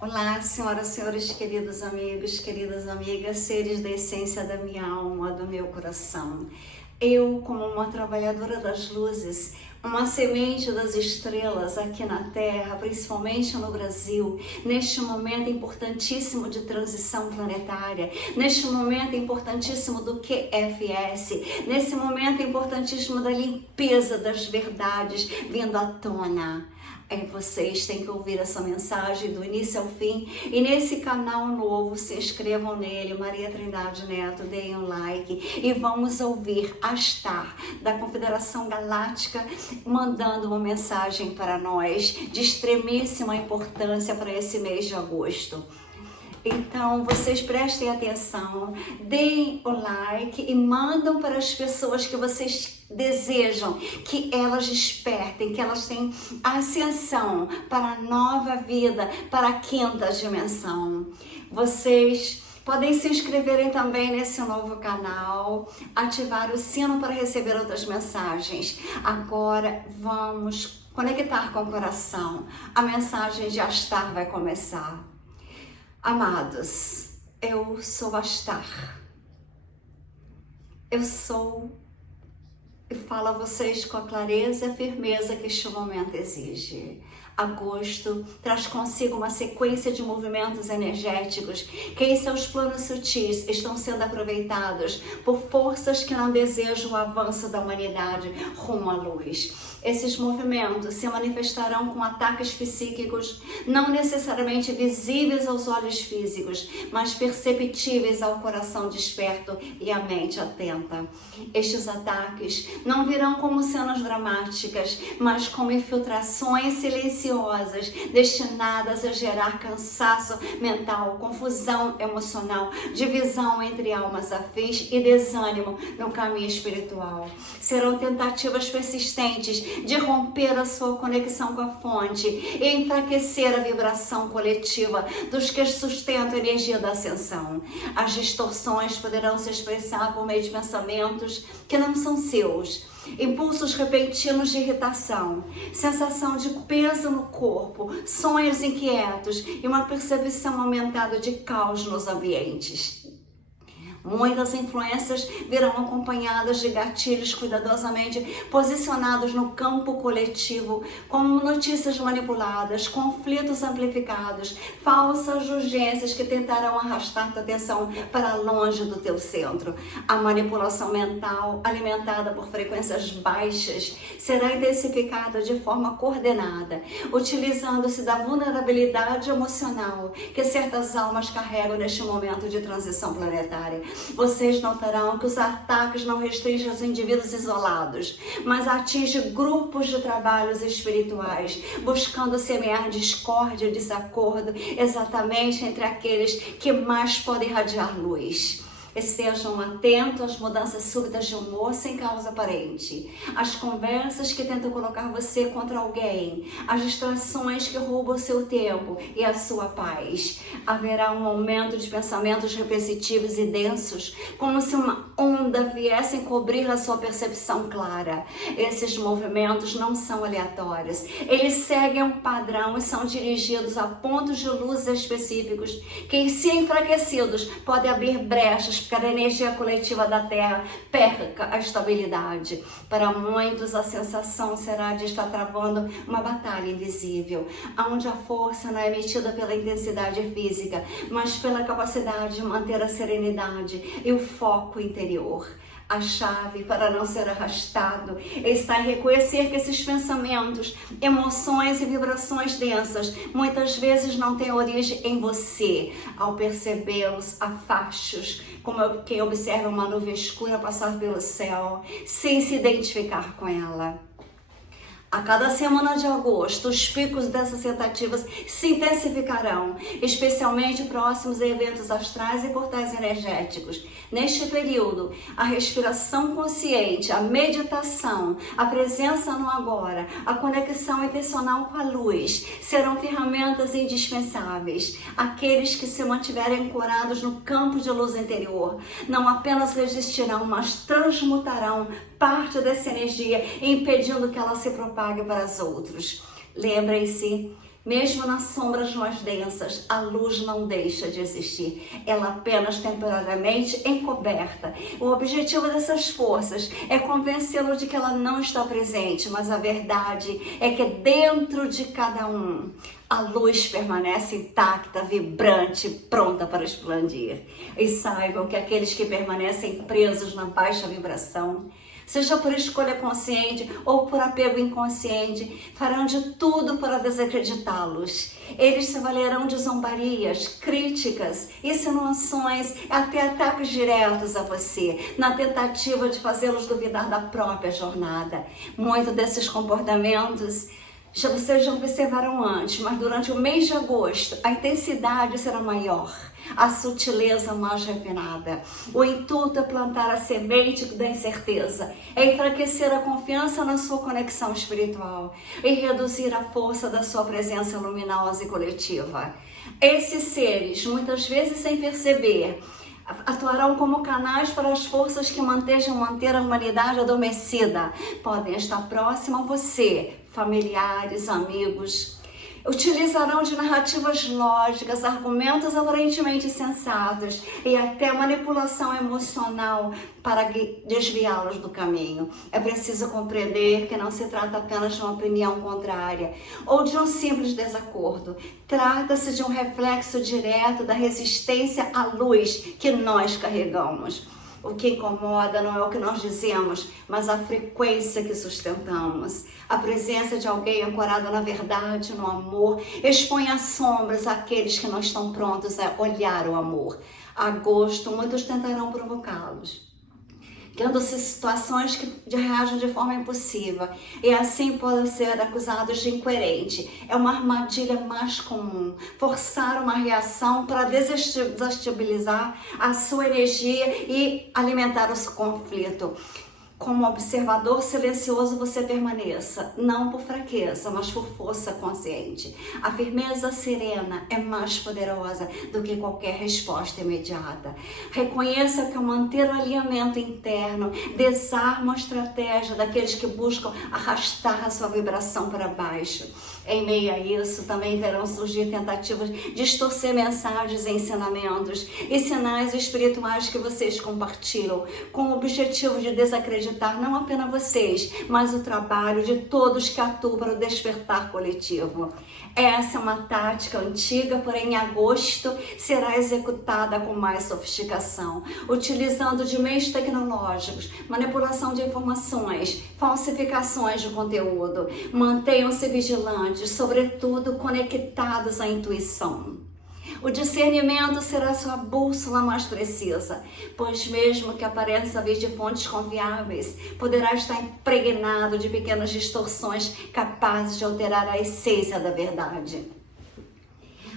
Olá, senhoras, senhores, queridos amigos, queridas amigas, seres da essência da minha alma, do meu coração. Eu, como uma trabalhadora das luzes, uma semente das estrelas aqui na Terra, principalmente no Brasil, neste momento importantíssimo de transição planetária, neste momento importantíssimo do QFS, nesse momento importantíssimo da limpeza das verdades vindo à tona. Vocês têm que ouvir essa mensagem do início ao fim, e nesse canal novo se inscrevam nele, Maria Trindade Neto, deem um like e vamos ouvir Astar da Confederação Galáctica mandando uma mensagem para nós de extremíssima importância para esse mês de agosto. Então, vocês prestem atenção, deem o like e mandam para as pessoas que vocês desejam que elas despertem, que elas tenham ascensão para a nova vida, para a quinta dimensão. Vocês podem se inscreverem também nesse novo canal, ativar o sino para receber outras mensagens. Agora vamos conectar com o coração. A mensagem de Astar vai começar. Amados, eu sou Astar. Eu sou e falo a vocês com a clareza e a firmeza que este momento exige. Agosto traz consigo uma sequência de movimentos energéticos que em seus planos sutis estão sendo aproveitados por forças que não desejam o avanço da humanidade rumo à luz. Esses movimentos se manifestarão com ataques psíquicos não necessariamente visíveis aos olhos físicos, mas perceptíveis ao coração desperto e à mente atenta. Estes ataques não virão como cenas dramáticas, mas como infiltrações silenciosas destinadas a gerar cansaço mental, confusão emocional, divisão entre almas afins e desânimo no caminho espiritual. Serão tentativas persistentes de romper a sua conexão com a fonte e enfraquecer a vibração coletiva dos que sustentam a energia da ascensão. As distorções poderão se expressar por meio de pensamentos que não são seus, impulsos repentinos de irritação, sensação de peso no corpo, sonhos inquietos e uma percepção aumentada de caos nos ambientes. Muitas influências virão acompanhadas de gatilhos cuidadosamente posicionados no campo coletivo, como notícias manipuladas, conflitos amplificados, falsas urgências que tentarão arrastar tua atenção para longe do teu centro. A manipulação mental, alimentada por frequências baixas, será intensificada de forma coordenada, utilizando-se da vulnerabilidade emocional que certas almas carregam neste momento de transição planetária. Vocês notarão que os ataques não restringem os indivíduos isolados, mas atingem grupos de trabalhos espirituais, buscando semear discórdia e desacordo exatamente entre aqueles que mais podem irradiar luz. Estejam atentos às mudanças súbitas de humor sem causa aparente, às conversas que tentam colocar você contra alguém, às distrações que roubam o seu tempo e a sua paz. Haverá um aumento de pensamentos repetitivos e densos, como se uma onda viesse cobrir a sua percepção clara. Esses movimentos não são aleatórios, eles seguem um padrão e são dirigidos a pontos de luz específicos que, se enfraquecidos, podem abrir brechas para a energia coletiva da Terra perca a estabilidade. Para muitos, a sensação será de estar travando uma batalha invisível, onde a força não é emitida pela intensidade física, mas pela capacidade de manter a serenidade e o foco interior. A chave para não ser arrastado está em reconhecer que esses pensamentos, emoções e vibrações densas muitas vezes não têm origem em você. Ao percebê-los, afaste-os, como quem observa uma nuvem escura passar pelo céu, sem se identificar com ela. A cada semana de agosto, os picos dessas tentativas se intensificarão, especialmente próximos a eventos astrais e portais energéticos. Neste período, a respiração consciente, a meditação, a presença no agora, a conexão intencional com a luz serão ferramentas indispensáveis. Aqueles que se mantiverem ancorados no campo de luz interior não apenas resistirão, mas transmutarão parte dessa energia, impedindo que ela se propague para os outros. Lembrem-se Mesmo nas sombras mais densas, a luz não deixa de existir. Ela apenas temporariamente encoberta. O objetivo dessas forças é convencê-lo de que ela não está presente, mas a verdade é que dentro de cada um, a luz permanece intacta, vibrante, pronta para expandir. E saibam que aqueles que permanecem presos na baixa vibração, seja por escolha consciente ou por apego inconsciente, farão de tudo para desacreditá-los. Eles se valerão de zombarias, críticas, insinuações, até ataques diretos a você, na tentativa de fazê-los duvidar da própria jornada. Muitos desses comportamentos vocês já observaram antes, mas durante o mês de agosto a intensidade será maior, a sutileza mais refinada. O intuito é plantar a semente da incerteza, é enfraquecer a confiança na sua conexão espiritual e reduzir a força da sua presença luminosa e coletiva. Esses seres, muitas vezes sem perceber, atuarão como canais para as forças que manter a humanidade adormecida. Podem estar próximos a você, familiares, amigos. Utilizarão de narrativas lógicas, argumentos aparentemente sensatos e até manipulação emocional para desviá-los do caminho. É preciso compreender que não se trata apenas de uma opinião contrária ou de um simples desacordo. Trata-se de um reflexo direto da resistência à luz que nós carregamos. O que incomoda não é o que nós dizemos, mas a frequência que sustentamos. A presença de alguém ancorado na verdade, no amor, expõe às sombras aqueles que não estão prontos a olhar o amor. A gosto, muitos tentarão provocá-los, criando-se situações que reagem de forma impulsiva e assim podem ser acusados de incoerente. É uma armadilha mais comum, forçar uma reação para desestabilizar a sua energia e alimentar o seu conflito. Como observador silencioso você permaneça, não por fraqueza, mas por força consciente. A firmeza serena é mais poderosa do que qualquer resposta imediata. Reconheça que ao manter o alinhamento interno, desarma a estratégia daqueles que buscam arrastar a sua vibração para baixo. Em meio a isso, também verão surgir tentativas de distorcer mensagens e ensinamentos e sinais espirituais que vocês compartilham, com o objetivo de desacreditar não apenas vocês, mas o trabalho de todos que atuam para o despertar coletivo. Essa é uma tática antiga, porém em agosto será executada com mais sofisticação, utilizando de meios tecnológicos, manipulação de informações, falsificações de conteúdo. Mantenham-se vigilantes, sobretudo conectados à intuição. O discernimento será sua bússola mais precisa, pois mesmo que apareça vir de fontes confiáveis, poderá estar impregnado de pequenas distorções capazes de alterar a essência da verdade.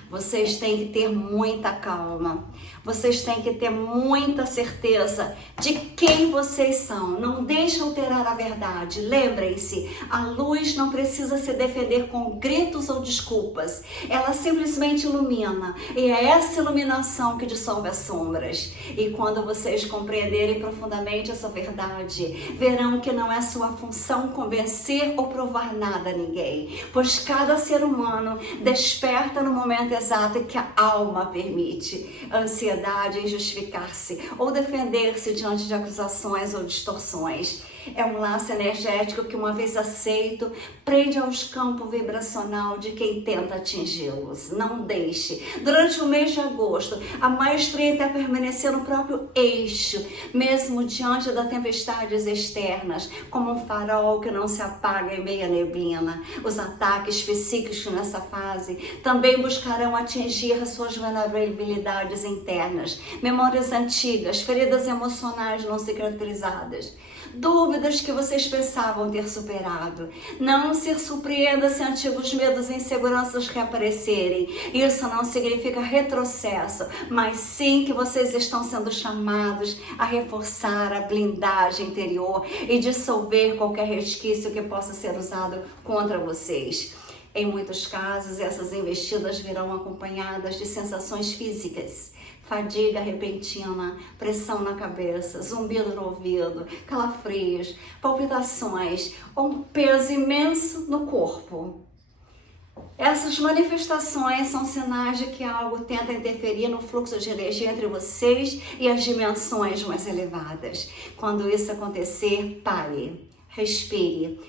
Vocês têm que ter muita calma, vocês têm que ter muita certeza de quem vocês são. Não deixe alterar a verdade. Lembrem-se, a luz não precisa se defender com gritos ou desculpas. Ela simplesmente ilumina e é essa iluminação que dissolve as sombras. E quando vocês compreenderem profundamente essa verdade, verão que não é sua função convencer ou provar nada a ninguém, pois cada ser humano desperta no momento exato que a alma permite. A ansiedade em justificar-se ou defender-se diante de acusações ou distorções. É um laço energético que, uma vez aceito, prende aos campos vibracional de quem tenta atingi-los. Não deixe. Durante o mês de agosto, a maestria está permanecer no próprio eixo, mesmo diante das tempestades externas, como um farol que não se apaga em meia neblina. Os ataques psíquicos nessa fase também buscarão atingir as suas vulnerabilidades internas, memórias antigas, feridas emocionais não cicatrizadas, dúvidas que vocês pensavam ter superado. Não se surpreenda se antigos medos e inseguranças reaparecerem. Isso não significa retrocesso, mas sim que vocês estão sendo chamados a reforçar a blindagem interior e dissolver qualquer resquício que possa ser usado contra vocês. Em muitos casos, essas investidas virão acompanhadas de sensações físicas: fadiga repentina, pressão na cabeça, zumbido no ouvido, calafrios, palpitações ou um peso imenso no corpo. Essas manifestações são sinais de que algo tenta interferir no fluxo de energia entre vocês e as dimensões mais elevadas. Quando isso acontecer, pare, respire,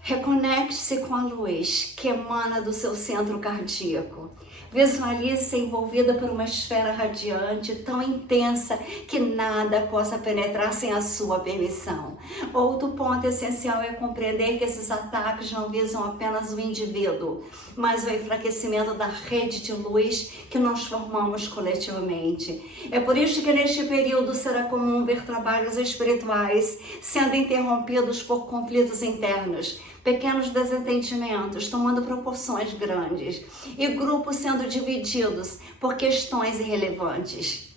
reconecte-se com a luz que emana do seu centro cardíaco. Visualize-se envolvida por uma esfera radiante tão intensa que nada possa penetrar sem a sua permissão. Outro ponto essencial é compreender que esses ataques não visam apenas o indivíduo, mas o enfraquecimento da rede de luz que nós formamos coletivamente. É por isso que neste período será comum ver trabalhos espirituais sendo interrompidos por conflitos internos, pequenos desentendimentos tomando proporções grandes e grupos sendo divididos por questões irrelevantes.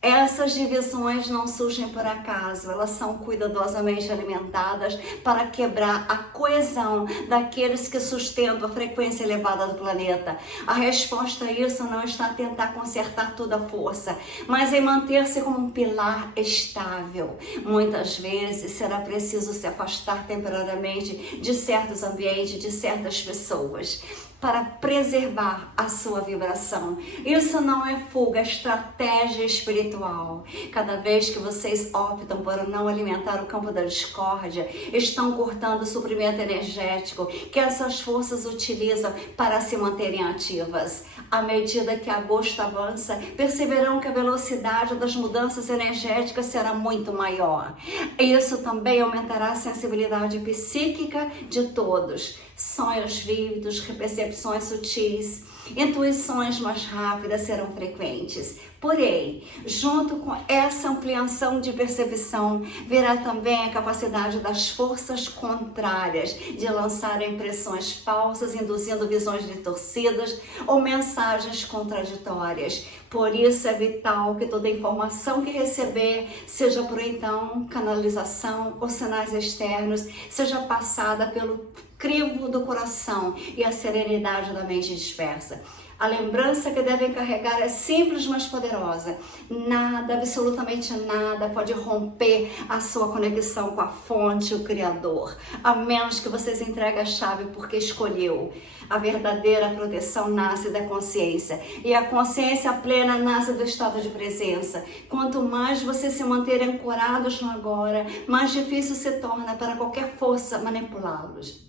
Essas divisões não surgem por acaso, elas são cuidadosamente alimentadas para quebrar a coesão daqueles que sustentam a frequência elevada do planeta. A resposta a isso não está em tentar consertar toda a força, mas em manter-se como um pilar estável. Muitas vezes será preciso se afastar temporariamente de certos ambientes, de certas pessoas, para preservar a sua vibração. Isso não é fuga, é estratégia espiritual. Cada vez que vocês optam por não alimentar o campo da discórdia, estão cortando o suprimento energético que essas forças utilizam para se manterem ativas. À medida que agosto avança, perceberão que a velocidade das mudanças energéticas será muito maior. Isso também aumentará a sensibilidade psíquica de todos. Sonhos vívidos, percepções sutis, intuições mais rápidas serão frequentes. Porém, junto com essa ampliação de percepção, virá também a capacidade das forças contrárias de lançar impressões falsas, induzindo visões distorcidas ou mensagens contraditórias. Por isso é vital que toda informação que receber, seja por então canalização ou sinais externos, seja passada pelo crivo do coração e a serenidade da mente dispersa. A lembrança que devem carregar é simples, mas poderosa. Nada, absolutamente nada, pode romper a sua conexão com a fonte, o Criador, a menos que vocês entreguem a chave porque escolheu. A verdadeira proteção nasce da consciência, e a consciência plena nasce do estado de presença. Quanto mais vocês se manterem ancorados no agora, mais difícil se torna para qualquer força manipulá-los.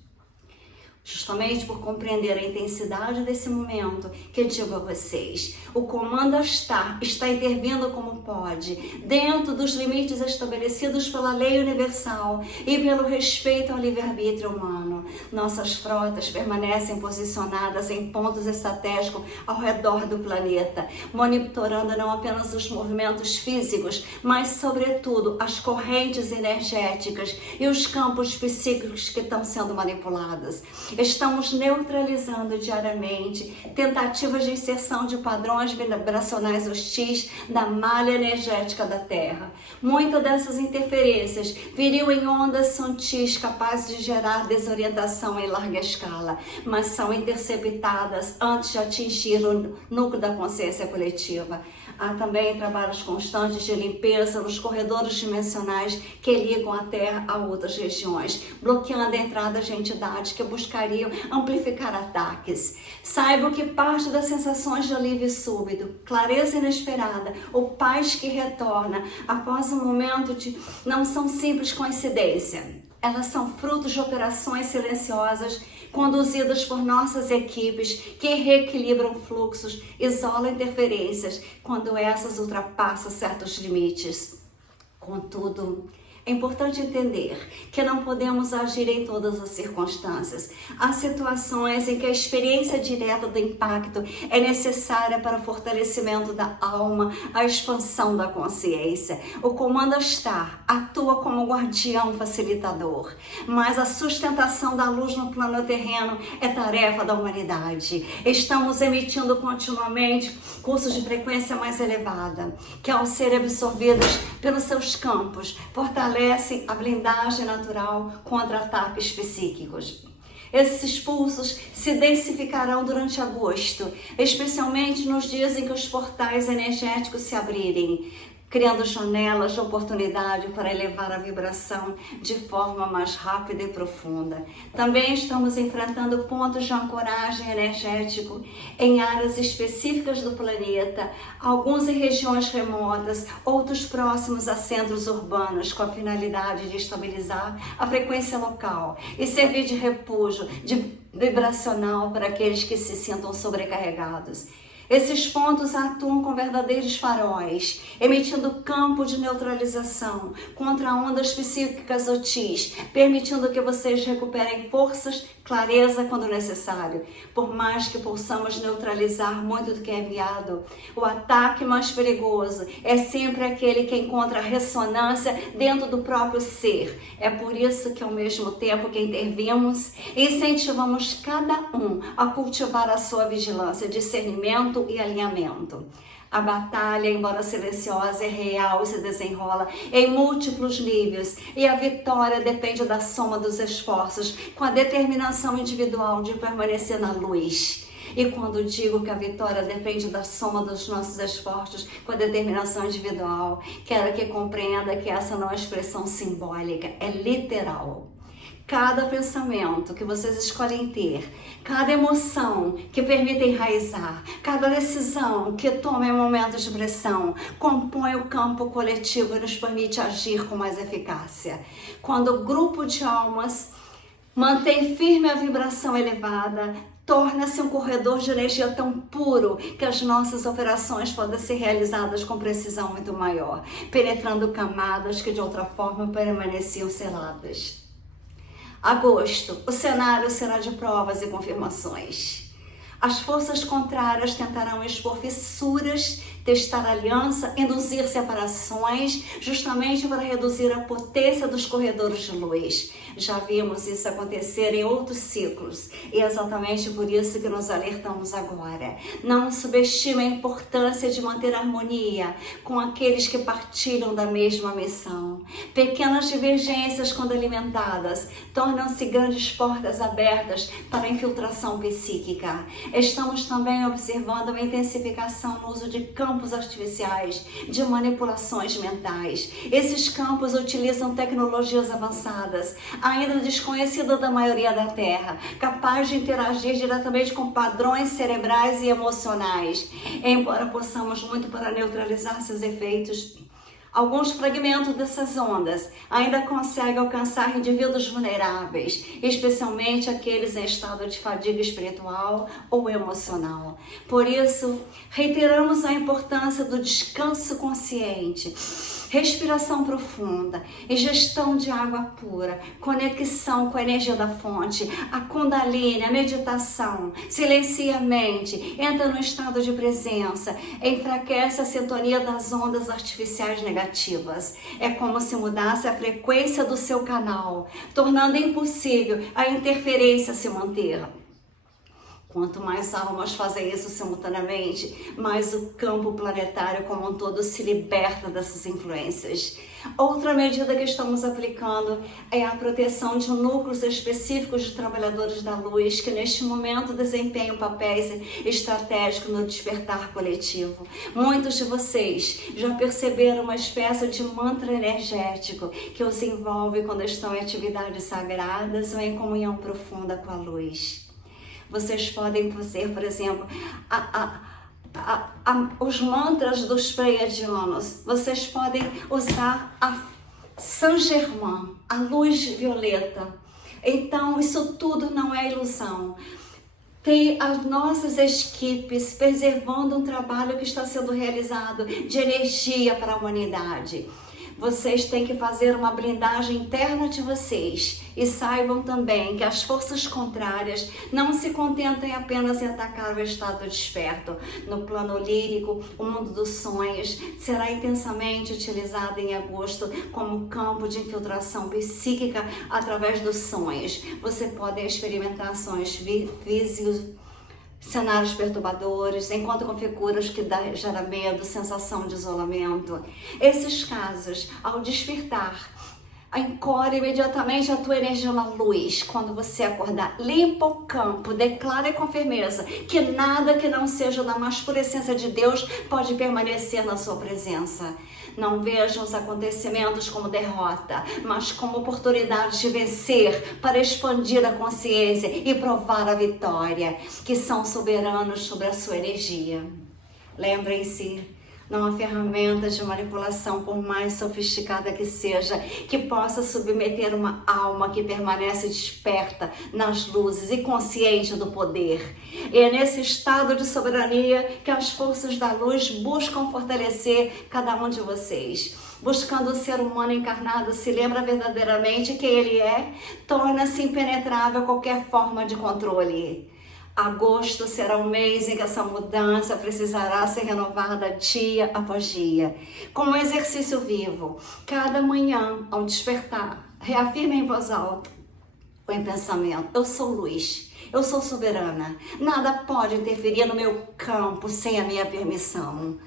Justamente por compreender a intensidade desse momento, que eu digo a vocês, o Comando Astar está intervindo como pode, dentro dos limites estabelecidos pela lei universal e pelo respeito ao livre-arbítrio humano. Nossas frotas permanecem posicionadas em pontos estratégicos ao redor do planeta, monitorando não apenas os movimentos físicos, mas sobretudo as correntes energéticas e os campos psíquicos que estão sendo manipulados. Estamos neutralizando diariamente tentativas de inserção de padrões vibracionais hostis da malha energética da Terra. Muitas dessas interferências viriam em ondas sutis capazes de gerar desorientação em larga escala, mas são interceptadas antes de atingir o núcleo da consciência coletiva. Há também trabalhos constantes de limpeza nos corredores dimensionais que ligam a Terra a outras regiões, bloqueando a entrada de entidades que buscariam amplificar ataques. Saibam que parte das sensações de alívio súbito, clareza inesperada ou paz que retorna após um momento não são simples coincidência. Elas são frutos de operações silenciosas conduzidas por nossas equipes que reequilibram fluxos, isolam interferências quando essas ultrapassam certos limites. Contudo, é importante entender que não podemos agir em todas as circunstâncias. Há situações em que a experiência direta do impacto é necessária para o fortalecimento da alma, a expansão da consciência. O Comando Astar atua como guardião facilitador, mas a sustentação da luz no plano terreno é tarefa da humanidade. Estamos emitindo continuamente cursos de frequência mais elevada, que ao serem absorvidos pelos seus campos, fortalecem a blindagem natural contra ataques psíquicos. Esses pulsos se densificarão durante agosto, especialmente nos dias em que os portais energéticos se abrirem. criando janelas de oportunidade para elevar a vibração de forma mais rápida e profunda. Também estamos enfrentando pontos de ancoragem energético em áreas específicas do planeta, alguns em regiões remotas, outros próximos a centros urbanos, com a finalidade de estabilizar a frequência local e servir de refúgio vibracional para aqueles que se sintam sobrecarregados. Esses pontos atuam com verdadeiros faróis, emitindo campo de neutralização contra ondas psíquicas sutis, permitindo que vocês recuperem forças, clareza quando necessário. Por mais que possamos neutralizar muito do que é enviado, o ataque mais perigoso é sempre aquele que encontra ressonância dentro do próprio ser. É por isso que, ao mesmo tempo que intervimos, incentivamos cada um a cultivar a sua vigilância, discernimento e alinhamento. A batalha, embora silenciosa, é real e se desenrola em múltiplos níveis, e a vitória depende da soma dos esforços, com a determinação individual de permanecer na luz. E quando digo que a vitória depende da soma dos nossos esforços com a determinação individual, quero que compreenda que essa não é expressão simbólica, é literal. Cada pensamento que vocês escolhem ter, cada emoção que permite enraizar, cada decisão que toma em momentos de pressão, compõe o campo coletivo e nos permite agir com mais eficácia. Quando o grupo de almas mantém firme a vibração elevada, torna-se um corredor de energia tão puro que as nossas operações podem ser realizadas com precisão muito maior, penetrando camadas que de outra forma permaneciam seladas. Agosto, o cenário será de provas e confirmações. As forças contrárias tentarão expor fissuras, testar aliança, induzir separações, justamente para reduzir a potência dos corredores de luz. Já vimos isso acontecer em outros ciclos, e é exatamente por isso que nos alertamos agora. Não subestime a importância de manter harmonia com aqueles que partilham da mesma missão. Pequenas divergências, quando alimentadas, tornam-se grandes portas abertas para a infiltração psíquica. Estamos também observando uma intensificação no uso de campos artificiais, de manipulações mentais. Esses campos utilizam tecnologias avançadas, ainda desconhecidas da maioria da Terra, capazes de interagir diretamente com padrões cerebrais e emocionais. Embora possamos muito para neutralizar seus efeitos, alguns fragmentos dessas ondas ainda conseguem alcançar indivíduos vulneráveis, especialmente aqueles em estado de fadiga espiritual ou emocional. Por isso, reiteramos a importância do descanso consciente, respiração profunda, ingestão de água pura, conexão com a energia da fonte, a Kundalini, a meditação, silencia a mente, entra no estado de presença, enfraquece a sintonia das ondas artificiais negativas. É como se mudasse a frequência do seu canal, tornando impossível a interferência se manter. Quanto mais almas fazem isso simultaneamente, mais o campo planetário como um todo se liberta dessas influências. Outra medida que estamos aplicando é a proteção de núcleos específicos de trabalhadores da luz que neste momento desempenham papéis estratégicos no despertar coletivo. Muitos de vocês já perceberam uma espécie de mantra energético que os envolve quando estão em atividades sagradas ou em comunhão profunda com a luz. Vocês podem fazer, por exemplo, os mantras dos pleiadianos. Vocês podem usar a Saint Germain, a luz violeta. Então, isso tudo não é ilusão. Tem as nossas equipes preservando um trabalho que está sendo realizado de energia para a humanidade. Vocês têm que fazer uma blindagem interna de vocês e saibam também que as forças contrárias não se contentam apenas em atacar o estado desperto. No plano lírico, o mundo dos sonhos será intensamente utilizado em agosto como campo de infiltração psíquica através dos sonhos. Você pode experimentar sonhos físicos, cenários perturbadores, encontro com figuras que geram medo, sensação de isolamento. Esses casos, ao despertar, Ancore imediatamente a tua energia na luz. Quando você acordar, limpa o campo, declara com firmeza que nada que não seja da mais pura essência de Deus pode permanecer na sua presença. Não veja os acontecimentos como derrota, mas como oportunidade de vencer para expandir a consciência e provar a vitória, que são soberanos sobre a sua energia. Lembrem-se, não há ferramenta de manipulação, por mais sofisticada que seja, que possa submeter uma alma que permanece desperta nas luzes e consciente do poder. E é nesse estado de soberania que as forças da luz buscam fortalecer cada um de vocês. Buscando o ser humano encarnado se lembra verdadeiramente quem ele é, torna-se impenetrável qualquer forma de controle. Agosto será um mês em que essa mudança precisará ser renovada dia após dia. Como um exercício vivo, cada manhã, ao despertar, reafirme em voz alta ou em pensamento: eu sou luz, eu sou soberana. Nada pode interferir no meu campo sem a minha permissão.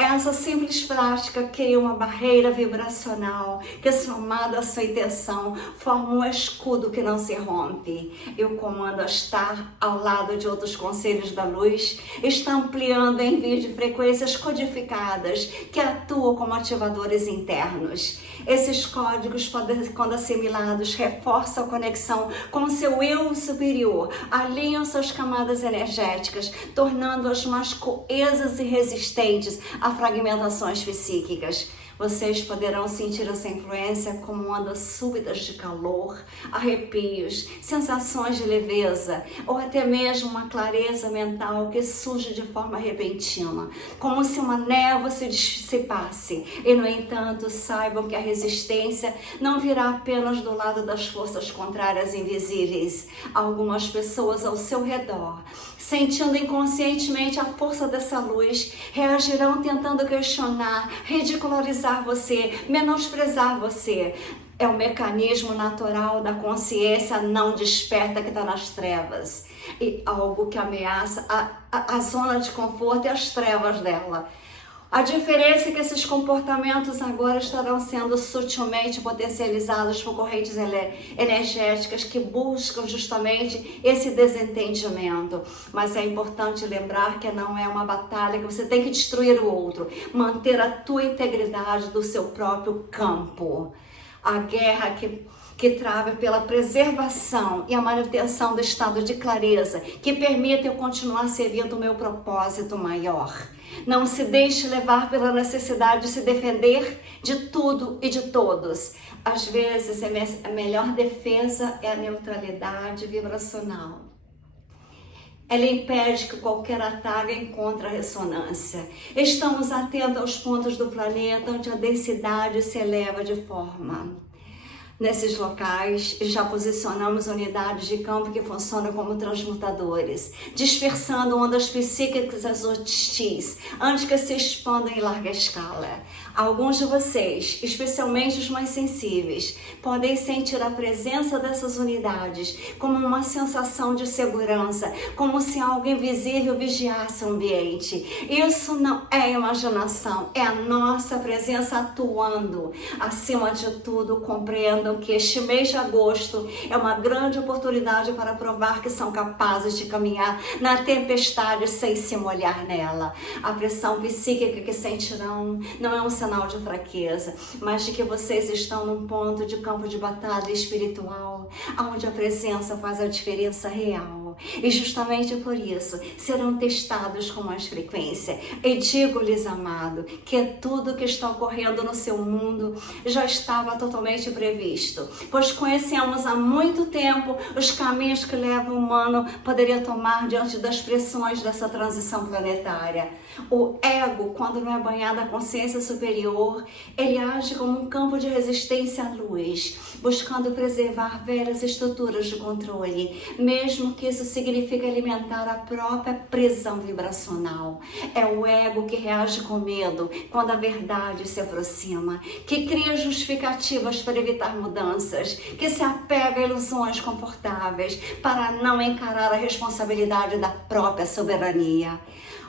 Essa simples prática cria uma barreira vibracional que, somada à sua intenção, forma um escudo que não se rompe. E o comando a estar ao lado de outros conselhos da luz está ampliando o envio de frequências codificadas que atuam como ativadores internos. Esses códigos, quando assimilados, reforçam a conexão com o seu eu superior, alinham suas camadas energéticas, tornando-as mais coesas e resistentes a fragmentações psíquicas. Vocês poderão sentir essa influência como ondas súbitas de calor, arrepios, sensações de leveza ou até mesmo uma clareza mental que surge de forma repentina, como se uma névoa se dissipasse. E, no entanto, saibam que a resistência não virá apenas do lado das forças contrárias invisíveis. Algumas pessoas ao seu redor, sentindo inconscientemente a força dessa luz, reagirão tentando questionar, ridicularizar você, menosprezar você. É o mecanismo natural da consciência não desperta que está nas trevas. E algo que ameaça a zona de conforto e as trevas dela. A diferença é que esses comportamentos agora estarão sendo sutilmente potencializados por correntes energéticas que buscam justamente esse desentendimento. Mas é importante lembrar que não é uma batalha que você tem que destruir o outro, manter a tua integridade do seu próprio campo. A guerra que trava pela preservação e a manutenção do estado de clareza, que permita eu continuar servindo o meu propósito maior. Não se deixe levar pela necessidade de se defender de tudo e de todos. Às vezes, a melhor defesa é a neutralidade vibracional. Ela impede que qualquer ataque encontre ressonância. Estamos atentos aos pontos do planeta onde a densidade se eleva de forma. Nesses locais, já posicionamos unidades de campo que funcionam como transmutadores, dispersando ondas psíquicas hostis, antes que se expandam em larga escala. Alguns de vocês, especialmente os mais sensíveis, podem sentir a presença dessas unidades como uma sensação de segurança, como se algo invisível vigiasse o ambiente. Isso não é imaginação, é a nossa presença atuando. Acima de tudo, compreendam que este mês de agosto é uma grande oportunidade para provar que são capazes de caminhar na tempestade sem se molhar nela. A pressão psíquica que sentirão não é um sinal de fraqueza, mas de que vocês estão num ponto de campo de batalha espiritual, onde a presença faz a diferença real. E justamente por isso serão testados com mais frequência. E digo-lhes, amado, que tudo que está ocorrendo no seu mundo já estava totalmente previsto, pois conhecemos há muito tempo os caminhos que levam o humano poderia tomar diante das pressões dessa transição planetária. O ego, quando não é banhado a consciência superior, ele age como um campo de resistência à luz, buscando preservar velhas estruturas de controle, mesmo que isso signifique alimentar a própria prisão vibracional. É o ego que reage com medo quando a verdade se aproxima, que cria justificativas para evitar mudanças, que se apega a ilusões confortáveis para não encarar a responsabilidade da própria soberania.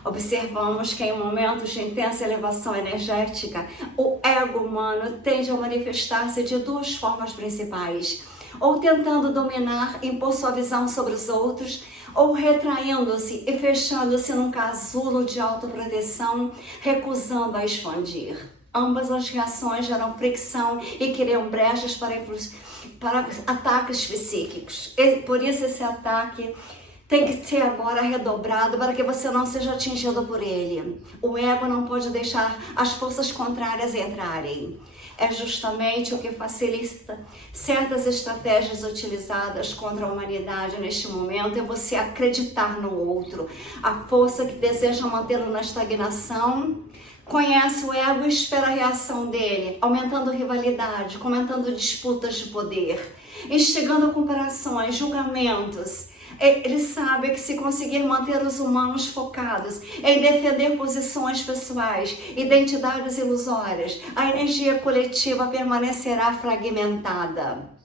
Observamos que em momentos de intensa elevação energética, o ego humano tende a manifestar-se de duas formas principais: ou tentando dominar, impor sua visão sobre os outros, ou retraindo-se e fechando-se num casulo de autoproteção, recusando a expandir. Ambas as reações geram fricção e criam brechas para ataques psíquicos. E por isso esse ataque tem que ser agora redobrado para que você não seja atingido por ele. O ego não pode deixar as forças contrárias entrarem. É justamente o que facilita certas estratégias utilizadas contra a humanidade neste momento, é você acreditar no outro. A força que deseja mantê-lo na estagnação conhece o ego e espera a reação dele, aumentando rivalidade, comentando disputas de poder, instigando comparações, julgamentos. Ele sabe que se conseguir manter os humanos focados em defender posições pessoais, identidades ilusórias, a energia coletiva permanecerá fragmentada.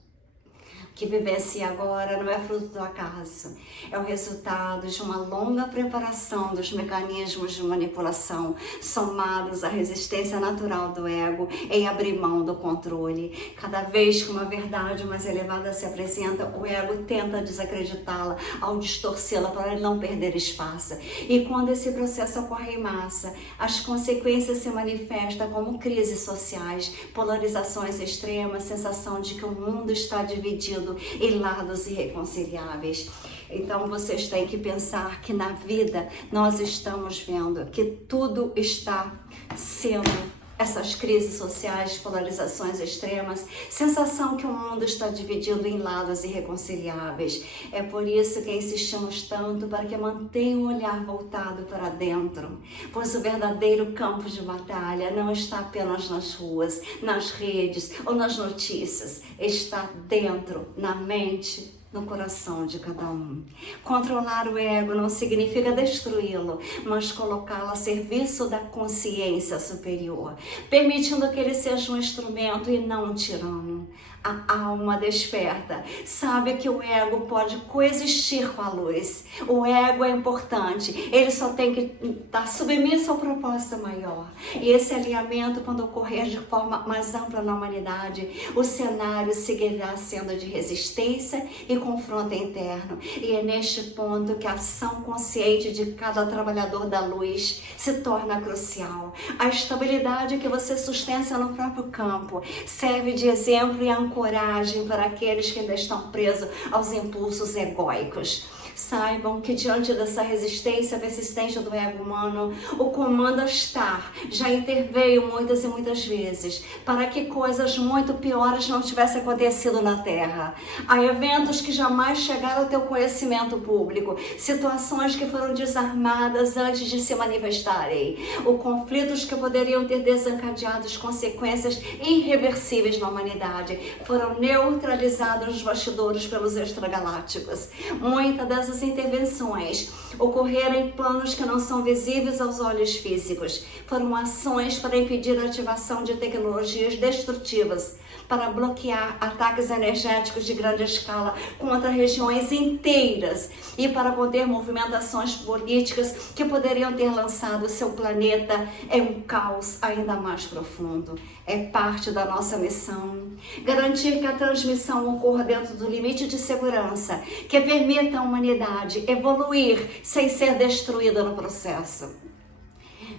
O que vivencia agora não é fruto do acaso, é o resultado de uma longa preparação dos mecanismos de manipulação, somados à resistência natural do ego em abrir mão do controle. Cada vez que uma verdade mais elevada se apresenta, o ego tenta desacreditá-la ao distorcê-la para ele não perder espaço. E quando esse processo ocorre em massa, as consequências se manifestam como crises sociais, polarizações extremas, sensação de que o mundo está dividido em lados irreconciliáveis. Então vocês têm que pensar que na vida nós estamos vendo que tudo está sendo essas crises sociais, polarizações extremas, sensação que o mundo está dividido em lados irreconciliáveis. É por isso que insistimos tanto para que mantenham o olhar voltado para dentro, pois o verdadeiro campo de batalha não está apenas nas ruas, nas redes ou nas notícias, está dentro, na mente, no coração de cada um. Controlar o ego não significa destruí-lo, mas colocá-lo a serviço da consciência superior, permitindo que ele seja um instrumento e não um tirano. A alma desperta sabe que o ego pode coexistir com a luz. O ego é importante, ele só tem que estar submisso ao propósito maior. E esse alinhamento, quando ocorrer de forma mais ampla na humanidade, o cenário seguirá sendo de resistência e confronto interno. E é neste ponto que a ação consciente de cada trabalhador da luz se torna crucial. A estabilidade que você sustenta no próprio campo serve de exemplo e ancoragem para aqueles que ainda estão presos aos impulsos egóicos. Saibam que diante dessa resistência persistente do ego humano, o comando a estar já interveio muitas e muitas vezes para que coisas muito piores não tivessem acontecido na Terra. Há eventos que jamais chegaram ao teu conhecimento público, situações que foram desarmadas antes de se manifestarem, ou conflitos que poderiam ter desencadeado consequências irreversíveis na humanidade, foram neutralizados nos bastidores pelos extragalácticos. Muitas dessas intervenções ocorreram em planos que não são visíveis aos olhos físicos. Foram ações para impedir a ativação de tecnologias destrutivas, para bloquear ataques energéticos de grande escala contra regiões inteiras e para conter movimentações políticas que poderiam ter lançado seu planeta em um caos ainda mais profundo. É parte da nossa missão garantir que a transmissão ocorra dentro do limite de segurança que permita à humanidade evoluir sem ser destruída no processo.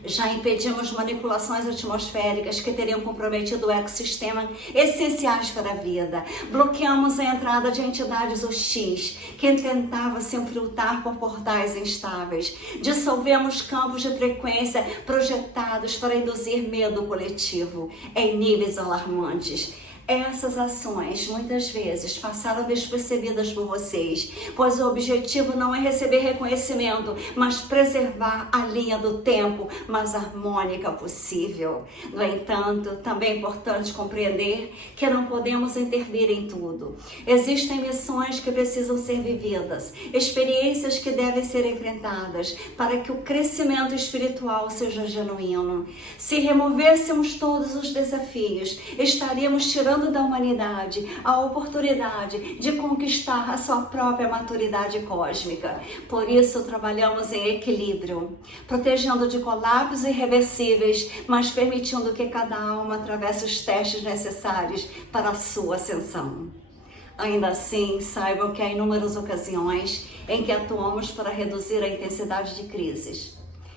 Já impedimos manipulações atmosféricas que teriam comprometido o ecossistema essenciais para a vida. Bloqueamos a entrada de entidades hostis que tentavam se infiltrar por portais instáveis. Dissolvemos campos de frequência projetados para induzir medo coletivo em níveis alarmantes. Essas ações, muitas vezes, passaram despercebidas por vocês, pois o objetivo não é receber reconhecimento, mas preservar a linha do tempo mais harmônica possível. No entanto, também é importante compreender que não podemos intervir em tudo. Existem missões que precisam ser vividas, experiências que devem ser enfrentadas para que o crescimento espiritual seja genuíno. Se removêssemos todos os desafios, estaríamos tirando tirando da humanidade a oportunidade de conquistar a sua própria maturidade cósmica. Por isso, trabalhamos em equilíbrio, protegendo de colapsos irreversíveis, mas permitindo que cada alma atravesse os testes necessários para a sua ascensão. Ainda assim, saibam que há inúmeras ocasiões em que atuamos para reduzir a intensidade de crises,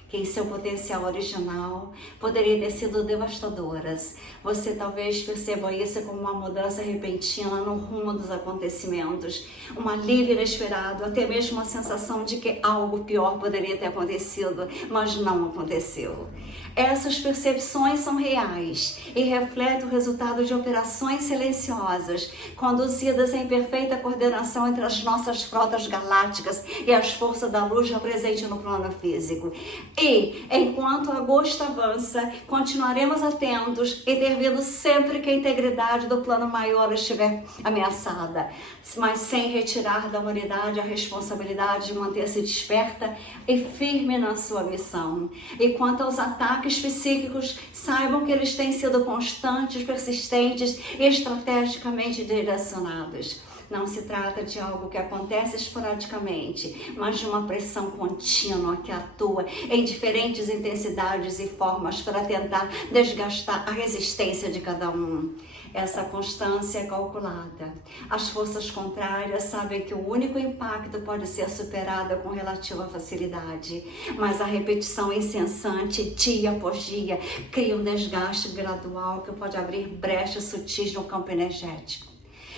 que em seu potencial original poderiam ter sido devastadoras. Você talvez perceba isso como uma mudança repentina no rumo dos acontecimentos, um alívio inesperado, até mesmo uma sensação de que algo pior poderia ter acontecido, mas não aconteceu. Essas percepções são reais e refletem o resultado de operações silenciosas, conduzidas em perfeita coordenação entre as nossas frotas galácticas e as forças da luz já presentes no plano físico. E, enquanto agosto avança, continuaremos atentos e intervindo sempre que a integridade do plano maior estiver ameaçada, mas sem retirar da humanidade a responsabilidade de manter-se desperta e firme na sua missão. E quanto aos ataques psíquicos, saibam que eles têm sido constantes, persistentes e estrategicamente direcionados. Não se trata de algo que acontece esporadicamente, mas de uma pressão contínua que atua em diferentes intensidades e formas para tentar desgastar a resistência de cada um. Essa constância é calculada. As forças contrárias sabem que o único impacto pode ser superado com relativa facilidade, mas a repetição incessante, dia após dia, cria um desgaste gradual que pode abrir brechas sutis no campo energético.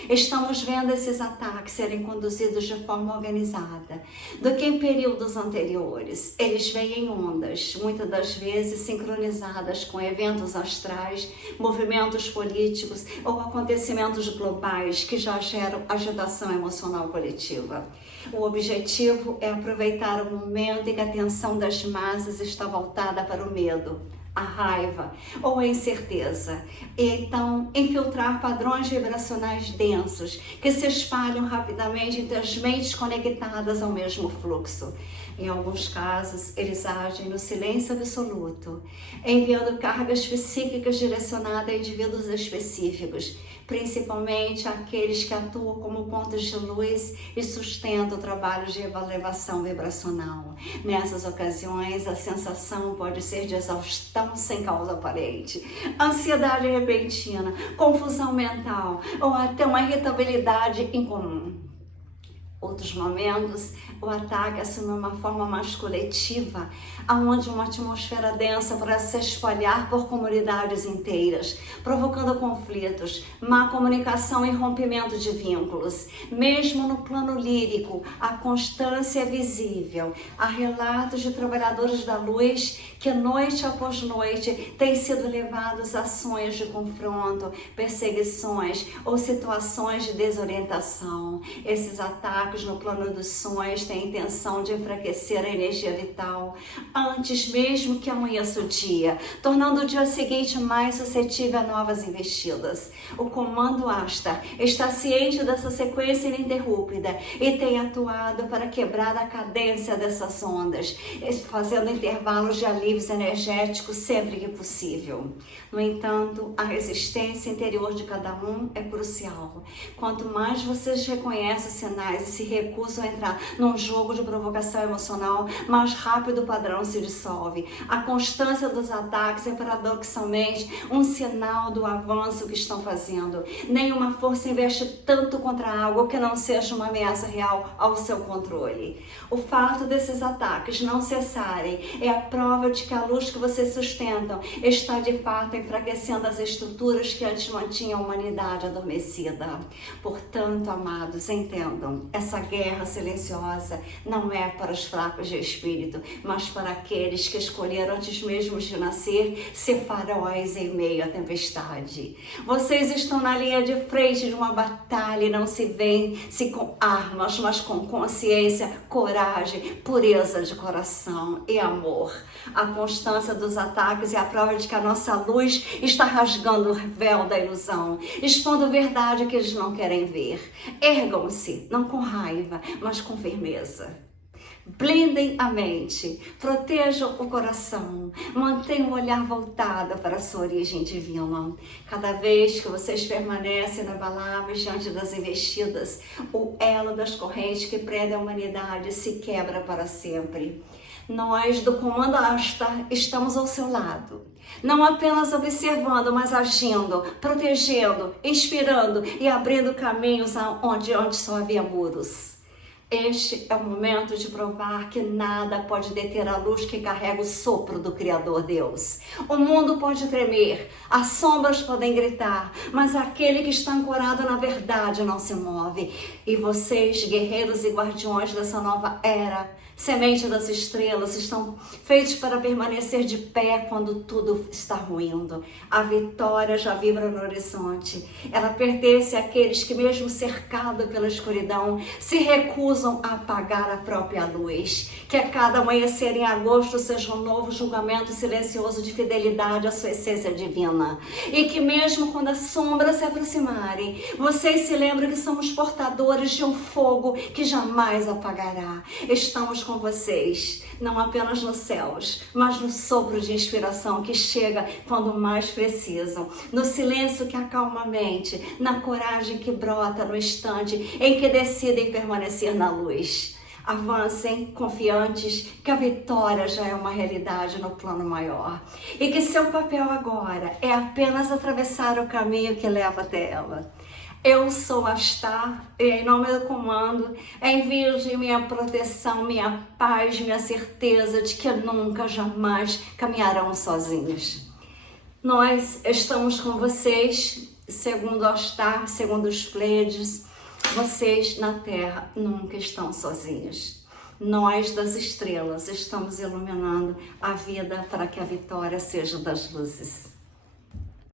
Estamos vendo esses ataques serem conduzidos de forma organizada, do que em períodos anteriores. Eles vêm em ondas, muitas das vezes sincronizadas com eventos astrais, movimentos políticos ou acontecimentos globais que já geram agitação emocional coletiva. O objetivo é aproveitar o momento em que a atenção das massas está voltada para o medo, a raiva ou a incerteza, e então infiltrar padrões vibracionais densos que se espalham rapidamente entre as mentes conectadas ao mesmo fluxo. Em alguns casos, eles agem no silêncio absoluto, enviando cargas psíquicas direcionadas a indivíduos específicos, principalmente aqueles que atuam como pontos de luz e sustentam o trabalho de elevação vibracional. Nessas ocasiões, a sensação pode ser de exaustão sem causa aparente, ansiedade repentina, confusão mental ou até uma irritabilidade incomum. Outros momentos, o ataque assume uma forma mais coletiva, onde uma atmosfera densa parece se espalhar por comunidades inteiras, provocando conflitos, má comunicação e rompimento de vínculos. Mesmo no plano lírico, a constância é visível. Há relatos de trabalhadores da luz que noite após noite têm sido levados a sonhos de confronto, perseguições ou situações de desorientação. Esses ataques no plano dos sonhos têm a intenção de enfraquecer a energia vital antes mesmo que amanheça o dia, tornando o dia seguinte mais suscetível a novas investidas. O comando Asta está ciente dessa sequência ininterrupta e tem atuado para quebrar a cadência dessas ondas, fazendo intervalos de alívios energéticos sempre que possível. No entanto, a resistência interior de cada um é crucial. Quanto mais vocês reconhecem os sinais e se recusam a entrar num jogo de provocação emocional, mais rápido o padrão se dissolve. A constância dos ataques é paradoxalmente um sinal do avanço que estão fazendo. Nenhuma força investe tanto contra algo que não seja uma ameaça real ao seu controle. O fato desses ataques não cessarem é a prova de que a luz que vocês sustentam está de fato enfraquecendo as estruturas que antes mantinham a humanidade adormecida. Portanto, amados, entendam, essa guerra silenciosa não é para os fracos de espírito, mas para aqueles que escolheram antes mesmo de nascer ser faróis em meio à tempestade. Vocês estão na linha de frente de uma batalha e não se vence com armas, mas com consciência, coragem, pureza de coração e amor. A constância dos ataques é a prova de que a nossa luz está rasgando o véu da ilusão, expondo a verdade que eles não querem ver. Ergam-se, não com raiva, mas com firmeza. Blindem a mente, protejam o coração, mantenham o olhar voltado para a sua origem divina. Cada vez que vocês permanecem inabaláveis diante das investidas, o elo das correntes que prendem a humanidade se quebra para sempre. Nós do Comando Ashtar estamos ao seu lado, não apenas observando, mas agindo, protegendo, inspirando e abrindo caminhos onde só havia muros. Este é o momento de provar que nada pode deter a luz que carrega o sopro do Criador Deus. O mundo pode tremer, as sombras podem gritar, mas aquele que está ancorado na verdade não se move. E vocês, guerreiros e guardiões dessa nova era, semente das estrelas, estão feitos para permanecer de pé quando tudo está ruindo. A vitória já vibra no horizonte. Ela pertence àqueles que, mesmo cercado pela escuridão, se recusam a apagar a própria luz. Que a cada amanhecer em agosto seja um novo julgamento silencioso de fidelidade à sua essência divina. E que mesmo quando as sombras se aproximarem, vocês se lembrem que somos portadores de um fogo que jamais apagará. Estamos com vocês, não apenas nos céus, mas no sopro de inspiração que chega quando mais precisam, no silêncio que acalma a mente, na coragem que brota no instante em que decidem permanecer na luz. Avancem confiantes que a vitória já é uma realidade no plano maior e que seu papel agora é apenas atravessar o caminho que leva até ela. Eu sou Ashtar e em nome do comando envio de minha proteção, minha paz, minha certeza de que nunca, jamais caminharão sozinhos. Nós estamos com vocês, segundo Ashtar, segundo os Pleiades, vocês na Terra nunca estão sozinhos. Nós das estrelas estamos iluminando a vida para que a vitória seja das luzes.